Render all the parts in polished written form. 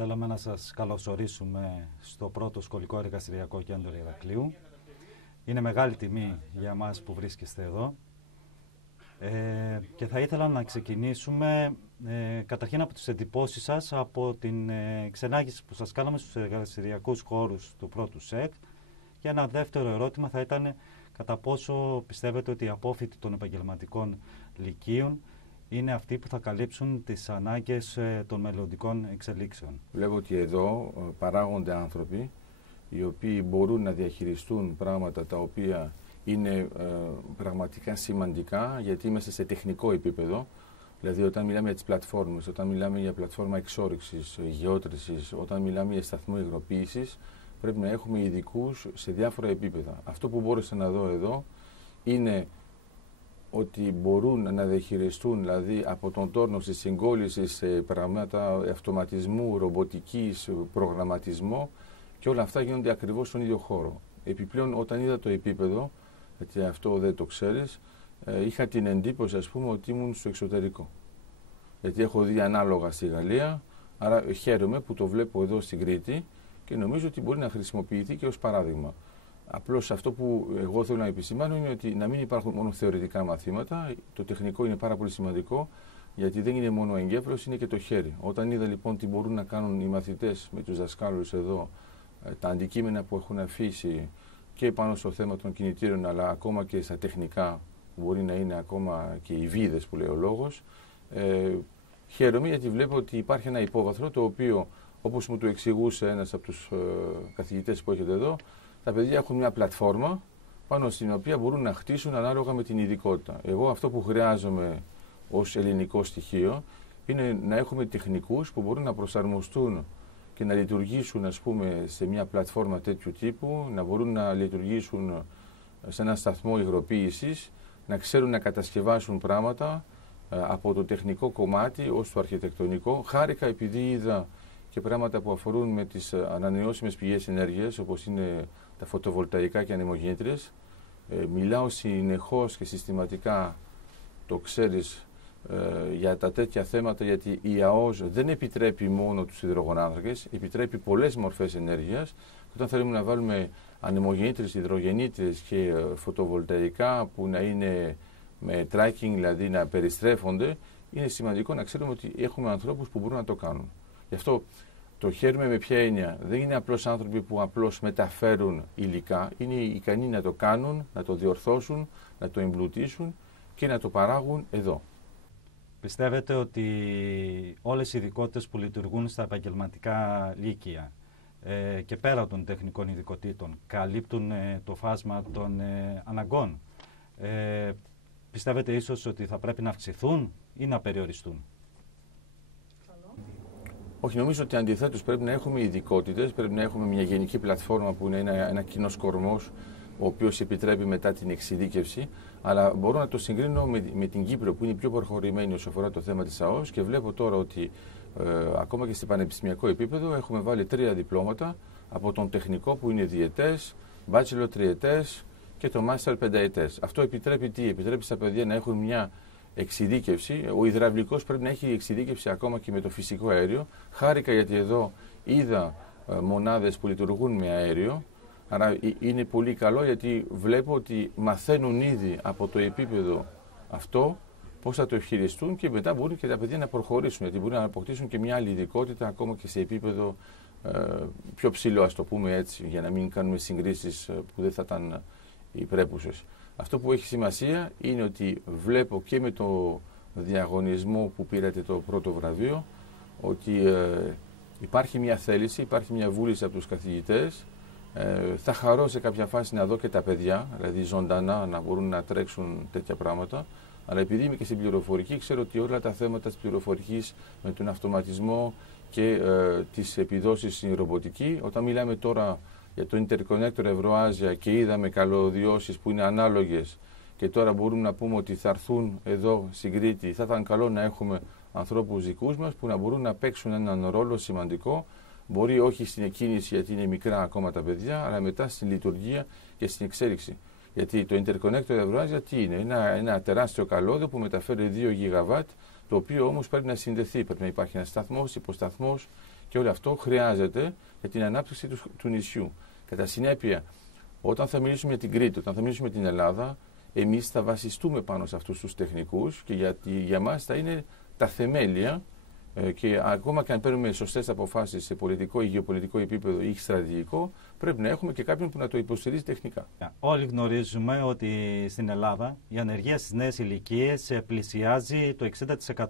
θέλαμε να σας καλωσορίσουμε στο πρώτο σχολικό εργαστηριακό κέντρο Ηρακλείου. Είναι μεγάλη τιμή για μας που βρίσκεστε εδώ. Και θα ήθελα να ξεκινήσουμε καταρχήν από τις εντυπώσεις σας, από την ξενάγηση που σας κάναμε στους εργαστηριακούς χώρους του πρώτου ΣΕΚ. Και ένα δεύτερο ερώτημα θα ήταν κατά πόσο πιστεύετε ότι οι απόφοιτοι των επαγγελματικών λυκείων είναι αυτοί που θα καλύψουν τις ανάγκες των μελλοντικών εξελίξεων. Βλέπω ότι εδώ παράγονται άνθρωποι οι οποίοι μπορούν να διαχειριστούν πράγματα τα οποία είναι πραγματικά σημαντικά, γιατί είμαστε σε τεχνικό επίπεδο. Δηλαδή όταν μιλάμε για τις πλατφόρμες, όταν μιλάμε για πλατφόρμα εξόρυξης, γεώτρησης, όταν μιλάμε για σταθμό υγροποίησης, πρέπει να έχουμε ειδικούς σε διάφορα επίπεδα. Αυτό που μπόρεσα να δω εδώ είναι ότι μπορούν να διαχειριστούν, δηλαδή από τον τόρνο στη συγκόλληση σε πράγματα αυτοματισμού, ρομποτικής, προγραμματισμό, και όλα αυτά γίνονται ακριβώς στον ίδιο χώρο. Επιπλέον, όταν είδα το επίπεδο, γιατί αυτό δεν το ξέρεις, είχα την εντύπωση, ας πούμε, ότι ήμουν στο εξωτερικό. Γιατί έχω δει ανάλογα στη Γαλλία, άρα χαίρομαι που το βλέπω εδώ στην Κρήτη και νομίζω ότι μπορεί να χρησιμοποιηθεί και ως παράδειγμα. Απλώς αυτό που εγώ θέλω να επισημάνω είναι ότι να μην υπάρχουν μόνο θεωρητικά μαθήματα. Το τεχνικό είναι πάρα πολύ σημαντικό, γιατί δεν είναι μόνο εγκέφαλος, είναι και το χέρι. Όταν είδα λοιπόν τι μπορούν να κάνουν οι μαθητές με τους δασκάλους εδώ, τα αντικείμενα που έχουν αφήσει και πάνω στο θέμα των κινητήρων, αλλά ακόμα και στα τεχνικά, που μπορεί να είναι ακόμα και οι βίδες που λέει ο λόγος, χαίρομαι γιατί βλέπω ότι υπάρχει ένα υπόβαθρο το οποίο, όπως μου το εξηγούσε ένας από τους καθηγητές που έχετε εδώ, τα παιδιά έχουν μια πλατφόρμα πάνω στην οποία μπορούν να χτίσουν ανάλογα με την ειδικότητα. Εγώ αυτό που χρειάζομαι ως ελληνικό στοιχείο είναι να έχουμε τεχνικούς που μπορούν να προσαρμοστούν και να λειτουργήσουν, ας πούμε, σε μια πλατφόρμα τέτοιου τύπου, να μπορούν να λειτουργήσουν σε ένα σταθμό υγροποίησης, να ξέρουν να κατασκευάσουν πράγματα από το τεχνικό κομμάτι ως το αρχιτεκτονικό. Χάρηκα επειδή είδα και πράγματα που αφορούν με τις ανανεώσιμες πηγές ενέργειας, όπως είναι τα φωτοβολταϊκά και ανεμογεννήτριες. Μιλάω συνεχώς και συστηματικά, το ξέρεις, για τα τέτοια θέματα, γιατί η ΑΟΣ δεν επιτρέπει μόνο τους υδρογονάνθρακες, επιτρέπει πολλές μορφές ενέργειας. Όταν θέλουμε να βάλουμε ανεμογεννήτριες, υδρογεννήτριες και φωτοβολταϊκά που να είναι με tracking, δηλαδή να περιστρέφονται, είναι σημαντικό να ξέρουμε ότι έχουμε ανθρώπους που μπορούν να το κάνουν. Γι' αυτό το χαίρομαι με ποια έννοια. Δεν είναι απλώς άνθρωποι που απλώς μεταφέρουν υλικά, είναι ικανοί να το κάνουν, να το διορθώσουν, να το εμπλουτίσουν και να το παράγουν εδώ. Πιστεύετε ότι όλες οι ειδικότητες που λειτουργούν στα επαγγελματικά λύκεια και πέρα των τεχνικών ειδικοτήτων καλύπτουν το φάσμα των αναγκών? Πιστεύετε ίσως ότι θα πρέπει να αυξηθούν ή να περιοριστούν? Όχι, νομίζω ότι αντιθέτως πρέπει να έχουμε ειδικότητες, πρέπει να έχουμε μια γενική πλατφόρμα που είναι ένα κοινός κορμός, ο οποίος επιτρέπει μετά την εξειδίκευση, αλλά μπορώ να το συγκρίνω με την Κύπρο που είναι πιο προχωρημένη όσο αφορά το θέμα της ΑΟΣ και βλέπω τώρα ότι ακόμα και σε πανεπιστημιακό επίπεδο έχουμε βάλει 3 διπλώματα από τον τεχνικό που είναι διετές, bachelor 3ετές και το master 5ετές. Αυτό επιτρέπει τι? Επιτρέπει στα παιδιά να έχουν μια εξειδίκευση. Ο υδραυλικός πρέπει να έχει εξειδίκευση ακόμα και με το φυσικό αέριο. Χάρηκα γιατί εδώ είδα μονάδες που λειτουργούν με αέριο. Άρα είναι πολύ καλό γιατί βλέπω ότι μαθαίνουν ήδη από το επίπεδο αυτό πώς θα το ευχηριστούν και μετά μπορούν και τα παιδιά να προχωρήσουν, γιατί μπορούν να αποκτήσουν και μια άλλη ειδικότητα ακόμα και σε επίπεδο πιο ψηλό, ας το πούμε έτσι, για να μην κάνουμε συγκρίσεις που δεν θα ήταν οι πρέπουσες. Αυτό που έχει σημασία είναι ότι βλέπω και με το διαγωνισμό που πήρατε το πρώτο βραβείο ότι υπάρχει μια θέληση, υπάρχει μια βούληση από τους καθηγητές. Θα χαρώ σε κάποια φάση να δω και τα παιδιά, δηλαδή ζωντανά να μπορούν να τρέξουν τέτοια πράγματα. Αλλά επειδή είμαι και στην πληροφορική, ξέρω ότι όλα τα θέματα της πληροφορικής με τον αυτοματισμό και τις επιδόσεις στην ρομποτική, όταν μιλάμε τώρα για το Interconnector Ευρωάζια και είδαμε καλωδιώσεις που είναι ανάλογες και τώρα μπορούμε να πούμε ότι θα έρθουν εδώ στην Κρήτη, θα ήταν καλό να έχουμε ανθρώπους δικούς μας που να μπορούν να παίξουν έναν ρόλο σημαντικό. Μπορεί όχι στην εκκίνηση γιατί είναι μικρά ακόμα τα παιδιά, αλλά μετά στην λειτουργία και στην εξέλιξη. Γιατί το Interconnector Ευρωάζια τι είναι? Ένα τεράστιο καλώδιο που μεταφέρει 2 γιγαβάτ, το οποίο όμως πρέπει να συνδεθεί. Πρέπει να υπάρχει ένας σταθμός, υποσταθμός Και όλο αυτό χρειάζεται για την ανάπτυξη του νησιού. Κατά συνέπεια, όταν θα μιλήσουμε για την Κρήτη, όταν θα μιλήσουμε για την Ελλάδα, εμείς θα βασιστούμε πάνω σε αυτούς τους τεχνικούς και γιατί για μας θα είναι τα θεμέλια και ακόμα και αν παίρνουμε σωστές αποφάσεις σε πολιτικό ή γεωπολιτικό επίπεδο ή στρατηγικό, πρέπει να έχουμε και κάποιον που να το υποστηρίζει τεχνικά. Όλοι γνωρίζουμε ότι στην Ελλάδα η ανεργία στις νέες ηλικίες πλησιάζει το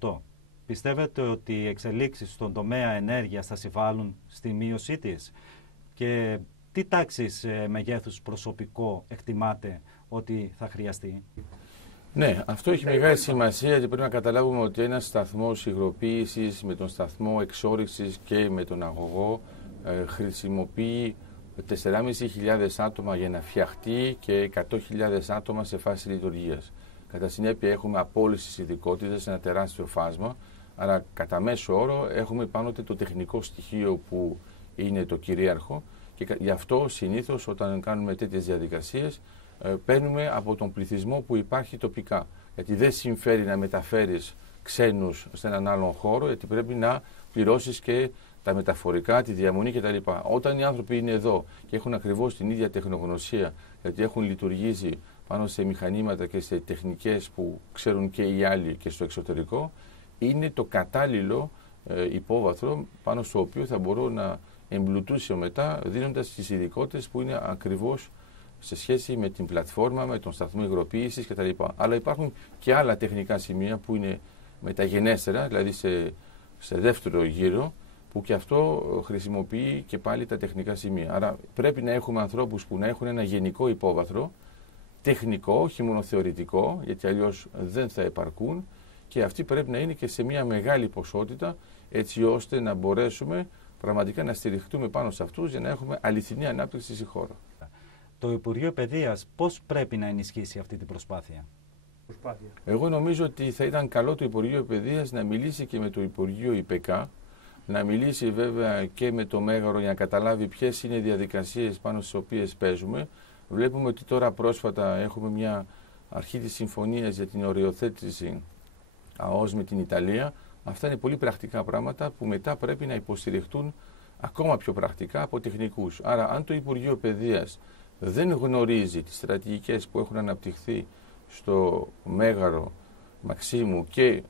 60%. Πιστεύετε ότι οι εξελίξεις στον τομέα ενέργειας θα συμβάλλουν στη μείωσή της? Και τι τάξης μεγέθους προσωπικό εκτιμάτε ότι θα χρειαστεί? Ναι, αυτό έχει μεγάλη σημασία γιατί πρέπει να καταλάβουμε ότι ένας σταθμός υγροποίησης με τον σταθμό εξόρυξης και με τον αγωγό χρησιμοποιεί 4.500 άτομα για να φτιαχτεί και 100.000 άτομα σε φάση λειτουργίας. Κατά συνέπεια έχουμε από όλες τις ειδικότητες ένα τεράστιο φάσμα, άρα κατά μέσο όρο έχουμε πάνω το τεχνικό στοιχείο που είναι το κυρίαρχο και γι' αυτό συνήθως όταν κάνουμε τέτοιες διαδικασίες παίρνουμε από τον πληθυσμό που υπάρχει τοπικά. Γιατί δεν συμφέρει να μεταφέρεις ξένους σε έναν άλλον χώρο, γιατί πρέπει να πληρώσεις και τα μεταφορικά, τη διαμονή κτλ. Όταν οι άνθρωποι είναι εδώ και έχουν ακριβώς την ίδια τεχνογνωσία, γιατί έχουν λειτουργήσει πάνω σε μηχανήματα και σε τεχνικές που ξέρουν και οι άλλοι και στο εξωτερικό, είναι το κατάλληλο υπόβαθρο πάνω στο οποίο θα μπορώ να εμπλουτούσω μετά, δίνοντας τις ειδικότητες που είναι ακριβώς σε σχέση με την πλατφόρμα, με τον σταθμό υγροποίησης κτλ. Αλλά υπάρχουν και άλλα τεχνικά σημεία που είναι μεταγενέστερα, δηλαδή σε δεύτερο γύρο, που και αυτό χρησιμοποιεί και πάλι τα τεχνικά σημεία. Άρα πρέπει να έχουμε ανθρώπους που να έχουν ένα γενικό υπόβαθρο, τεχνικό, όχι μόνο θεωρητικό, γιατί αλλιώς δεν θα επαρκούν, και αυτοί πρέπει να είναι και σε μια μεγάλη ποσότητα, έτσι ώστε να μπορέσουμε πραγματικά να στηριχτούμε πάνω σε αυτούς για να έχουμε αληθινή ανάπτυξη στη χώρα. Το Υπουργείο Παιδείας πώς πρέπει να ενισχύσει αυτή την προσπάθεια? Εγώ νομίζω ότι θα ήταν καλό το Υπουργείο Παιδείας να μιλήσει και με το Υπουργείο ΙΠΕΚΑ, να μιλήσει βέβαια και με το Μέγαρο για να καταλάβει ποιες είναι οι διαδικασίες πάνω στις οποίες παίζουμε. Βλέπουμε ότι τώρα πρόσφατα έχουμε μια αρχή της συμφωνίας για την οριοθέτηση ΑΟΣ με την Ιταλία. Αυτά είναι πολύ πρακτικά πράγματα που μετά πρέπει να υποστηριχτούν ακόμα πιο πρακτικά από τεχνικούς. Άρα αν το Υπουργείο Παιδείας δεν γνωρίζει τις στρατηγικές που έχουν αναπτυχθεί στο Μέγαρο Μαξίμου και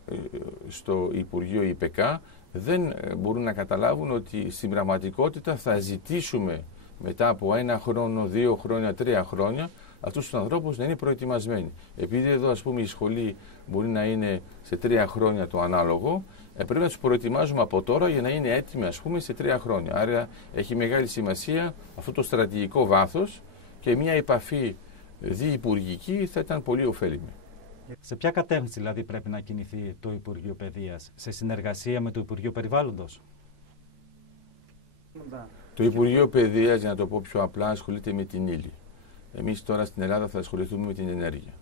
στο Υπουργείο ΙΠΕΚΑ, δεν μπορούν να καταλάβουν ότι στην πραγματικότητα θα ζητήσουμε μετά από 1 χρόνο, 2 χρόνια, 3 χρόνια αυτούς τους ανθρώπους να είναι προετοιμασμένοι. Επειδή εδώ ας πούμε η σχολή μπορεί να είναι σε 3 χρόνια το ανάλογο, πρέπει να τους προετοιμάζουμε από τώρα για να είναι έτοιμοι ας πούμε σε 3 χρόνια. Άρα έχει μεγάλη σημασία αυτό το στρατηγικό βάθος και μια επαφή διυπουργική θα ήταν πολύ ωφέλιμη. Σε ποια κατεύθυνση δηλαδή πρέπει να κινηθεί το Υπουργείο Παιδείας, σε συνεργασία με το Υπουργείο Περιβάλλοντος? Το Υπουργείο Παιδείας, για να το πω πιο απλά, ασχολείται με την ύλη. Εμείς τώρα στην Ελλάδα θα ασχοληθούμε με την ενέργεια.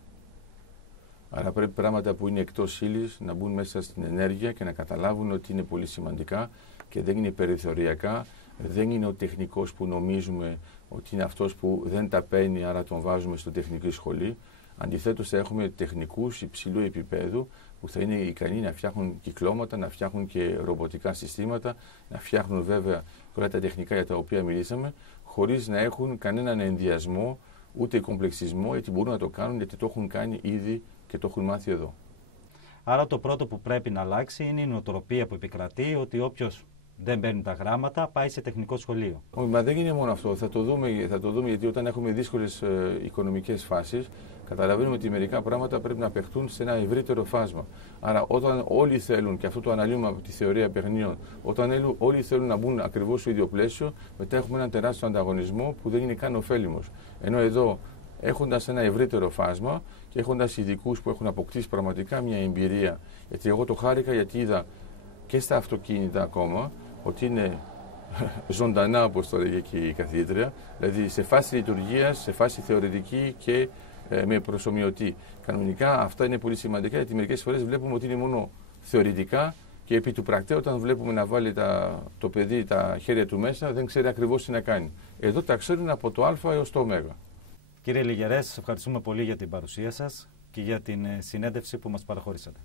Άρα πρέπει πράγματα που είναι εκτός ύλης να μπουν μέσα στην ενέργεια και να καταλάβουν ότι είναι πολύ σημαντικά και δεν είναι περιθωριακά, δεν είναι ο τεχνικός που νομίζουμε ότι είναι αυτός που δεν τα παίρνει, άρα τον βάζουμε στο τεχνική σχολή. Αντιθέτως θα έχουμε τεχνικούς υψηλού επίπεδου που θα είναι ικανοί να φτιάχνουν κυκλώματα, να φτιάχνουν και ρομποτικά συστήματα, να φτιάχνουν βέβαια όλα τα τεχνικά για τα οποία μιλήσαμε, χωρίς να έχουν κανέναν ενδιασμό ούτε κομπλεξισμό, γιατί μπορούν να το κάνουν γιατί το έχουν κάνει ήδη και το έχουν μάθει εδώ. Άρα το πρώτο που πρέπει να αλλάξει είναι η νοοτροπία που επικρατεί, ότι όποιος δεν παίρνει τα γράμματα πάει σε τεχνικό σχολείο. Όχι, μα δεν είναι μόνο αυτό. Θα το δούμε γιατί όταν έχουμε δύσκολες οικονομικές φάσεις, καταλαβαίνουμε ότι μερικά πράγματα πρέπει να παιχτούν σε ένα ευρύτερο φάσμα. Άρα, όταν όλοι θέλουν, και αυτό το αναλύουμε από τη θεωρία παιχνίων, όταν όλοι θέλουν να μπουν ακριβώς στο ίδιο πλαίσιο, μετά έχουμε έναν τεράστιο ανταγωνισμό που δεν είναι καν ωφέλιμος. Ενώ εδώ, έχοντας ένα ευρύτερο φάσμα και έχοντας ειδικούς που έχουν αποκτήσει πραγματικά μια εμπειρία, γιατί εγώ το χάρηκα γιατί είδα και στα αυτοκίνητα ακόμα ότι είναι ζωντανά, όπως το έλεγε και η καθηγήτρια, δηλαδή σε φάση λειτουργίας, σε φάση θεωρητική και με προσομοιωτή. Κανονικά αυτά είναι πολύ σημαντικά γιατί μερικές φορές βλέπουμε ότι είναι μόνο θεωρητικά και επί του πρακτέου όταν βλέπουμε να βάλει το παιδί τα χέρια του μέσα δεν ξέρει ακριβώς τι να κάνει. Εδώ τα ξέρουν από το Α έως το Ω. Κύριε Λιγερές, σας ευχαριστούμε πολύ για την παρουσία σας και για την συνέντευξη που μας παραχωρήσατε.